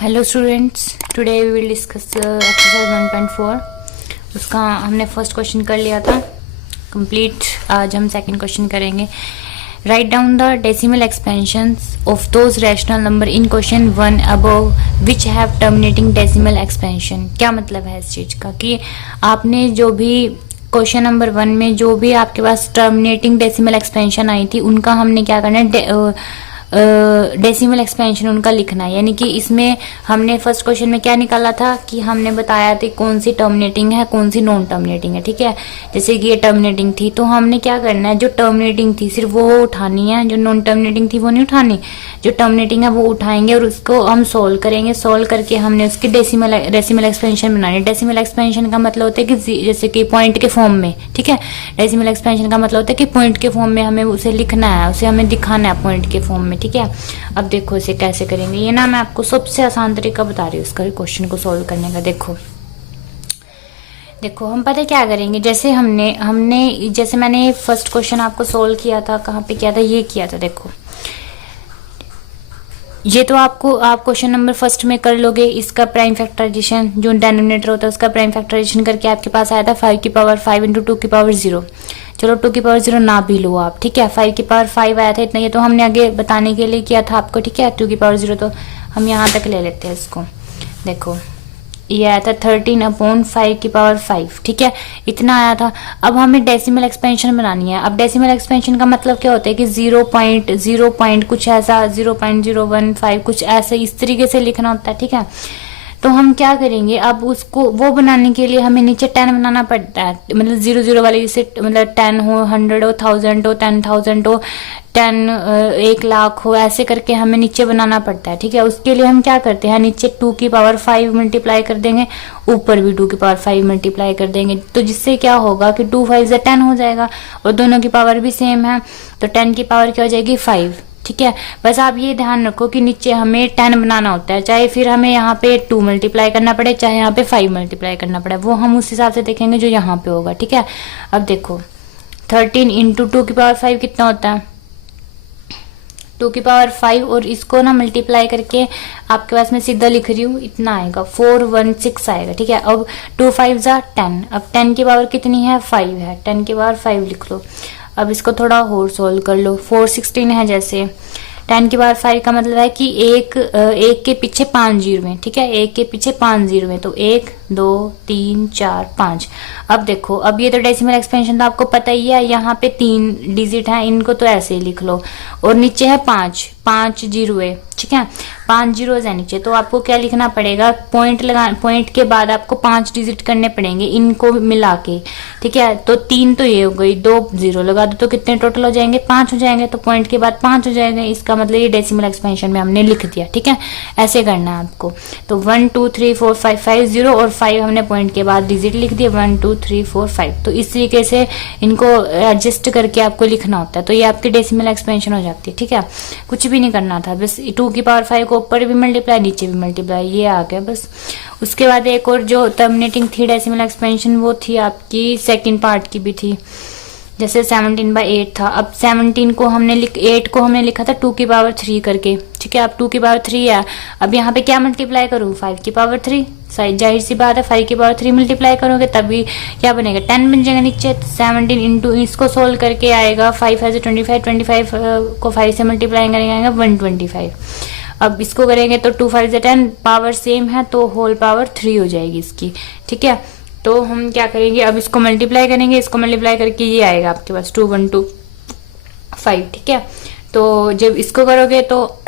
Hello students, today we will discuss exercise 1.4। उसका हमने first question कर लिया था कंप्लीट। आज हम सेकंड क्वेश्चन करेंगे। Write down the decimal expansions of those rational number in question 1 above which have terminating decimal expansion. क्या मतलब है इस चीज का कि आपने जो भी क्वेश्चन नंबर 1 में जो भी आपके पास टर्मिनेटिंग डेसिमल एक्सपेंशन आई थी उनका हमने क्या करना है, डेसिमल एक्सपेंशन उनका लिखना है। यानी कि इसमें हमने फर्स्ट क्वेश्चन में क्या निकाला था कि हमने बताया था कौन सी टर्मिनेटिंग है कौन सी नॉन टर्मिनेटिंग है। ठीक है, जैसे कि ये टर्मिनेटिंग थी तो हमने क्या करना है, जो टर्मिनेटिंग थी सिर्फ वो उठानी है, जो नॉन टर्मिनेटिंग थी वो नहीं उठानी। जो टर्मिनेटिंग है वो उठाएंगे और उसको हम सोल्व करेंगे। सोल्व करके हमने उसकी डेसिमल एक्सपेंशन बनानी। डेसिमल एक्सपेंशन का मतलब होता है कि जैसे कि पॉइंट के फॉर्म में। ठीक है, डेसिमल एक्सपेंशन का मतलब होता है कि पॉइंट के फॉर्म में हमें उसे लिखना है, उसे हमें दिखाना है पॉइंट के फॉर्म में। ठीक है, अब देखो इसे कैसे करेंगे। ये ना मैं आपको सबसे आसान तरीका बता रही हूँ इसका क्वेश्चन को सोल्व करने का। देखो हम पता क्या करेंगे, जैसे हमने जैसे मैंने फर्स्ट क्वेश्चन आपको सोल्व किया था, कहाँ पे किया था, ये किया था। देखो ये तो आप क्वेश्चन नंबर फर्स्ट में कर लोगे। इसका प्राइम फैक्टराइजेशन जो डेनोमिनेटर होता है उसका प्राइम फैक्टराइजेशन करके आपके पास आया था 5 की पावर 5 इंटू 2 की पावर 0। चलो 2 की पावर 0 ना भी लो आप। ठीक है, 5 की पावर 5 आया था इतना, ये तो हमने आगे बताने के लिए किया था आपको। ठीक है, 2 की पावर 0 तो हम यहाँ तक ले लेते हैं इसको। देखो ये आया था 13/5 की पावर 5। ठीक है, इतना आया था। अब हमें डेसिमल एक्सपेंशन बनानी है। अब डेसिमल एक्सपेंशन का मतलब क्या होता है कि 0.0 कुछ ऐसा 0.015 कुछ ऐसे इस तरीके से लिखना होता है। ठीक है, तो हम क्या करेंगे, अब उसको वो बनाने के लिए हमें नीचे 10 बनाना पड़ता है। मतलब 0 वाले जैसे मतलब 10 हो, 100 हो, 1000 हो, 10,000 हो, 10 1 लाख हो, ऐसे करके हमें नीचे बनाना पड़ता है। ठीक है, उसके लिए हम क्या करते हैं, नीचे 2 की पावर 5 मल्टीप्लाई कर देंगे, ऊपर भी 2 की पावर 5 मल्टीप्लाई कर देंगे। तो जिससे क्या होगा कि 2 5 से 10 हो जाएगा और दोनों की पावर भी सेम है, तो 10 की पावर क्या हो जाएगी 5। ठीक है, बस आप ये ध्यान रखो कि नीचे हमें 10 बनाना होता है, चाहे फिर हमें यहाँ पे 2 मल्टीप्लाई करना पड़े, चाहे यहाँ पे 5 मल्टीप्लाई करना पड़े, वो हम उस हिसाब से देखेंगे जो यहाँ पे होगा। ठीक है, अब देखो 13 इंटू 2 की पावर 5 कितना होता है, 2 की पावर 5, और इसको ना मल्टीप्लाई करके आपके पास मैं सीधा लिख रही हूँ, इतना आएगा 416 आएगा। ठीक है, अब 2 5 जा 10, अब 10 की पावर कितनी है 5 है, 10 की पावर 5 लिख लो। अब इसको थोड़ा और सोल्व कर लो। 416 है, जैसे 10 की पावर 5 का मतलब है कि एक के पीछे 5 जीरो है। ठीक है, एक के पीछे 5 जीरो है, तो 1 2 3 4 5। अब देखो, अब ये तो डेसिमल एक्सपेंशन तो आपको पता ही है, यहाँ पे 3 डिजिट है, इनको तो ऐसे ही लिख लो, और नीचे है 5 जीरो है। ठीक है, 5 जीरोज है नीचे, तो आपको क्या लिखना पड़ेगा, पॉइंट के बाद आपको 5 डिजिट करने पड़ेंगे इनको मिला के। ठीक है, तो 3 तो ये हो गई, 2 0 लगा दो तो कितने टोटल हो जाएंगे, 5 हो जाएंगे, तो पॉइंट के बाद 5 हो जाएंगे। इसका मतलब ये डेसिमल एक्सपेंशन में हमने लिख दिया। ठीक है, ऐसे करना है आपको। तो 1 2 3 4 5 5 0 और 5 हमने पॉइंट के बाद डिजिट लिख दिया, 1 2 3 4 5। तो इस तरीके से इनको एडजस्ट करके आपको लिखना होता है, तो ये आपकी डेसिमल एक्सपेंशन हो जाती है। ठीक है, कुछ भी नहीं करना था, बस 2 की पावर 5 को ऊपर भी मल्टीप्लाई नीचे भी मल्टीप्लाई, ये आ गया बस। उसके बाद एक और जो टर्मिनेटिंग थी डेसिमल एक्सपेंशन, वो थी आपकी सेकंड पार्ट की भी थी। जैसे 17/8 था, अब 17 को हमने 8 को हमने लिखा था 2 की पावर 3 करके। ठीक है, अब 2 की पावर 3 है, अब यहाँ पे क्या मल्टीप्लाई करूँ, 5 की पावर 3। जाहिर सी बात है 5 की पावर 3 मल्टीप्लाई करोगे तभी क्या बनेगा, 10 बन जाएगा नीचे। 17 इंटू इसको सोल्व करके आएगा 5 है 25, 25 को 5 से मल्टीप्लाई करेंगे 125। अब इसको करेंगे तो 2 5 से 10, पावर सेम है तो होल पावर 3 हो जाएगी इसकी। ठीक है, तो हम क्या करेंगे, अब इसको मल्टीप्लाई करेंगे, इसको मल्टीप्लाई करके ये आएगा आपके पास 2 1 2 5। ठीक है, तो जब इसको करोगे तो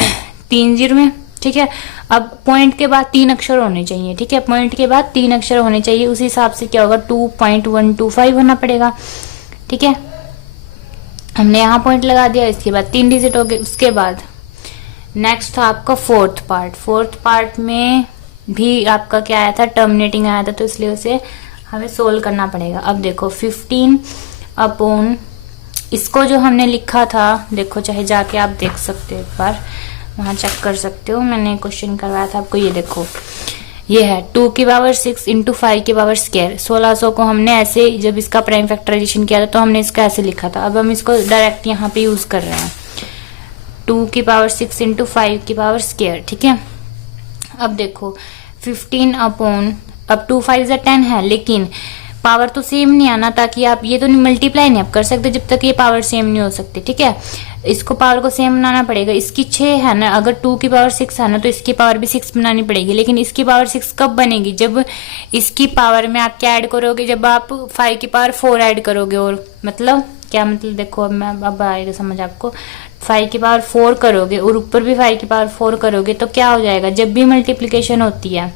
3 जीरो में। ठीक है, अब पॉइंट के बाद 3 अक्षर होने चाहिए। ठीक है, पॉइंट के बाद 3 अक्षर होने चाहिए, उसी हिसाब से क्या होगा 2.125 होना पड़ेगा। ठीक है, हमने यहाँ पॉइंट लगा दिया, इसके बाद 3 डिजिट हो गए। उसके बाद नेक्स्ट था आपका फोर्थ पार्ट में भी आपका क्या आया था, टर्मिनेटिंग आया था, तो इसलिए उसे हमें सोल्व करना पड़ेगा। अब देखो 15 इसको जो हमने लिखा था, देखो चाहे जाके आप देख सकते हो, एक बार वहां चेक कर सकते हो, मैंने क्वेश्चन करवाया था आपको। ये देखो ये है 2 की पावर 6 इंटू 5 की पावर स्क्वायर। 1600 को हमने ऐसे, जब इसका प्राइम फैक्टराइजेशन किया था तो हमने इसका ऐसे लिखा था। अब हम इसको डायरेक्ट यहाँ पे यूज कर रहे हैं, 2 की पावर 6 इंटू 5 की पावर स्क्वायर। ठीक है, अब देखो 15 अपॉन, अब 2 5 जा 10 है, लेकिन पावर तो सेम नहीं आना, ताकि आप ये तो मल्टीप्लाई नहीं आप कर सकते जब तक ये पावर सेम नहीं हो सकती, ठीक है। इसको पावर को सेम बनाना पड़ेगा। इसकी 6 है ना, अगर 2 की पावर 6 है ना तो इसकी पावर भी 6 बनानी पड़ेगी, लेकिन इसकी पावर 6 कब बनेगी, जब इसकी पावर में आप क्या ऐड करोगे, जब आप 5 की पावर 4 ऐड करोगे। और मतलब क्या मतलब, देखो अब आएगा समझ आपको। 5 की पावर 4 करोगे और ऊपर भी 5 की पावर 4 करोगे तो क्या हो जाएगा, जब भी मल्टीप्लीकेशन होती है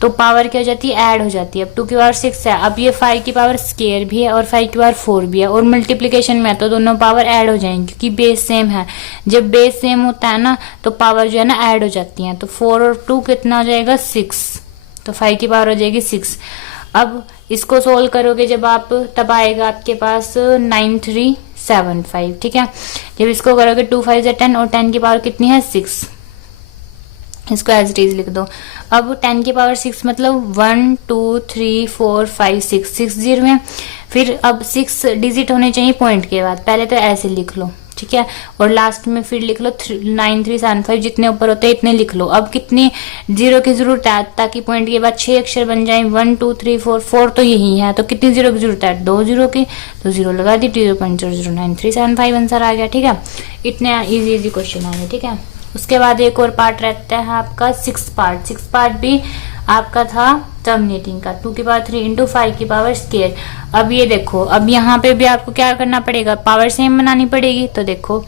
तो पावर क्या हो जाती है, ऐड हो जाती है। अब 2 की पावर 6 है, अब ये 5 की पावर स्क्वायर भी है और 5 की पावर 4 भी है, और मल्टीप्लिकेशन में तो दोनों पावर ऐड हो जाएंगी क्योंकि बेस सेम है। जब बेस सेम होता है ना तो पावर जो है ना ऐड हो जाती है। तो 4 और 2 कितना हो जाएगा, 6, तो 5 की पावर हो जाएगी 6। अब इसको सोल्व करोगे जब आप, तब आएगा आपके पास 9375, ठीक है। जब इसको करोगे 2 5 या 10 और 10 की पावर कितनी है, 6, इसको एज इट इज लिख दो। अब 10 की पावर 6 मतलब 1 2 3 4 5 6 जीरो है। फिर अब 6 डिजिट होने चाहिए पॉइंट के बाद, पहले तो ऐसे लिख लो, ठीक है, और लास्ट में फिर लिख लो 9375, जितने ऊपर होते हैं इतने लिख लो। अब कितनी जीरो की जरूरत है, ताकि पॉइंट के बाद 6 अक्षर बन जाए, 1 2 3 4 4 तो यही है, तो कितनी जीरो की जरूरत है, 2 जीरो की, तो जीरो लगा दी, 0.009375 आंसर आ गया, ठीक है। इतने इजी क्वेश्चन आ गए, ठीक है। उसके बाद एक और पार्ट रहता है आपका 6 पार्ट भी आपका था टर्मिनेटिंग का, 2 की पावर 3 इंटू 5 की पावर स्क्वायर। अब ये देखो, अब यहाँ पे भी आपको क्या करना पड़ेगा, पावर सेम बनानी पड़ेगी। तो देखो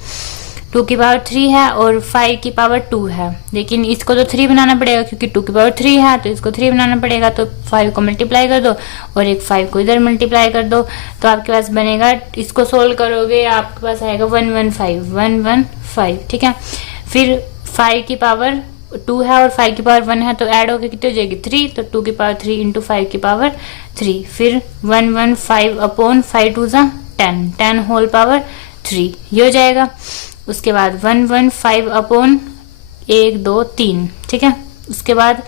2 की पावर 3 है और 5 की पावर 2 है, लेकिन इसको तो 3 बनाना पड़ेगा क्योंकि 2 की पावर 3 है, तो इसको 3 बनाना पड़ेगा। तो 5 को मल्टीप्लाई कर दो और एक 5 को इधर मल्टीप्लाई कर दो, तो आपके पास बनेगा, इसको सोल्व करोगे आपके पास आएगा 115, ठीक है। फिर 5 की पावर 2 है और 5 की पावर 1 है, तो ऐड होकर कितनी हो जाएगी, 3, तो 2 की पावर 3 इंटू 5 की पावर 3। फिर 115 अपॉन 5 2 जा 10 होल पावर 3, ये हो जाएगा। उसके बाद 115 अपॉन 1 2 3, ठीक है। उसके बाद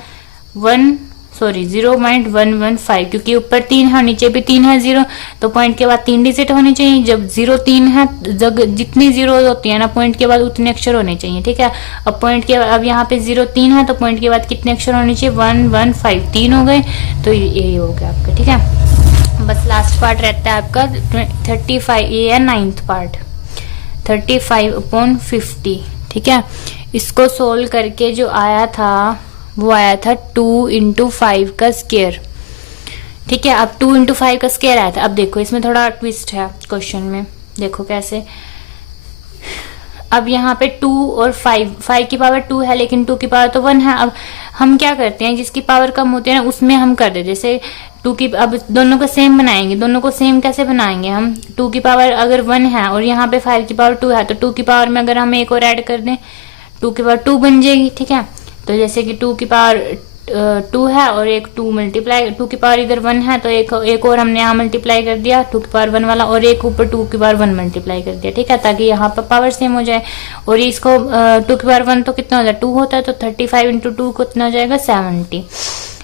0.115, क्योंकि ऊपर 3 है नीचे भी 3 है 0, तो पॉइंट के बाद 3 डिजिट होने चाहिए। जब 0 3 है, जितनी जीरो होती है ना पॉइंट के बाद उतने अक्षर होने चाहिए, ठीक है। अब पॉइंट के, अब यहाँ पे 0 3 है तो पॉइंट के बाद कितने अक्षर होने चाहिए, 115, 3 हो गए, तो ये हो गया आपका, ठीक है। बस लास्ट पार्ट रहता है आपका 35, ये है 9th पार्ट, 35 अपॉन 50, ठीक है। इसको सोल्व करके जो आया था वो आया था 2 इंटू 5 का स्क्वायर, ठीक है। अब 2 इंटू 5 का स्क्वायर आया था। अब देखो इसमें थोड़ा ट्विस्ट है क्वेश्चन में, देखो कैसे। अब यहाँ पे 2 और 5 की पावर 2 है लेकिन 2 की पावर तो 1 है। अब हम क्या करते हैं, जिसकी पावर कम होती है ना उसमें हम कर दे, जैसे 2 की, अब दोनों को सेम बनाएंगे। दोनों को सेम कैसे बनाएंगे हम, 2 की पावर अगर 1 है और यहाँ पे 5 की पावर 2 है, तो 2 की पावर में अगर हम एक और ऐड कर दें 2 की पावर 2 बन जाएगी, ठीक है। तो जैसे कि 2 की पावर 2 है और एक 2 मल्टीप्लाई, 2 की पावर इधर 1 है तो एक और हमने यहाँ मल्टीप्लाई कर दिया 2 की पावर 1 वाला, और एक ऊपर 2 की पावर 1 मल्टीप्लाई कर दिया, ठीक है, ताकि यहाँ पर पावर सेम हो जाए। और इसको 2 की पावर 1 तो कितना हो जाए, 2 होता है, तो 35 इंटू 2 कितना हो जाएगा, 70।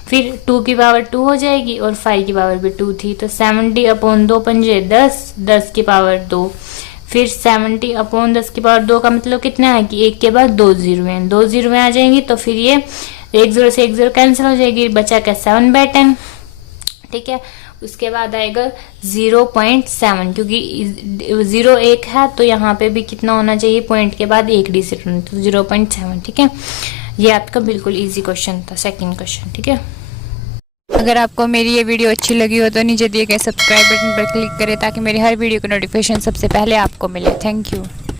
फिर 2 की पावर 2 हो जाएगी और 5 की पावर भी 2 थी, तो 70 अपॉन 2 पंजे 10 की पावर 2। फिर 70 अपॉन 10 की पावर 2 का मतलब कितना है कि 1 के बाद 2 जीरो हैं, 2 जीरो आ जाएंगी, तो फिर ये 1 0 से 1 0 कैंसिल हो जाएगी, बचा क्या 7/10, ठीक है। उसके बाद आएगा 0.7, क्योंकि 0 1 है तो यहाँ पे भी कितना होना चाहिए, पॉइंट के बाद 1 डिजिट होना, तो 0.7, ठीक है। ये आपका बिल्कुल इजी क्वेश्चन था, सेकंड क्वेश्चन, ठीक है। अगर आपको मेरी ये वीडियो अच्छी लगी हो तो नीचे दिए गए सब्सक्राइब बटन पर क्लिक करें ताकि मेरी हर वीडियो का नोटिफिकेशन सबसे पहले आपको मिले। Thank you.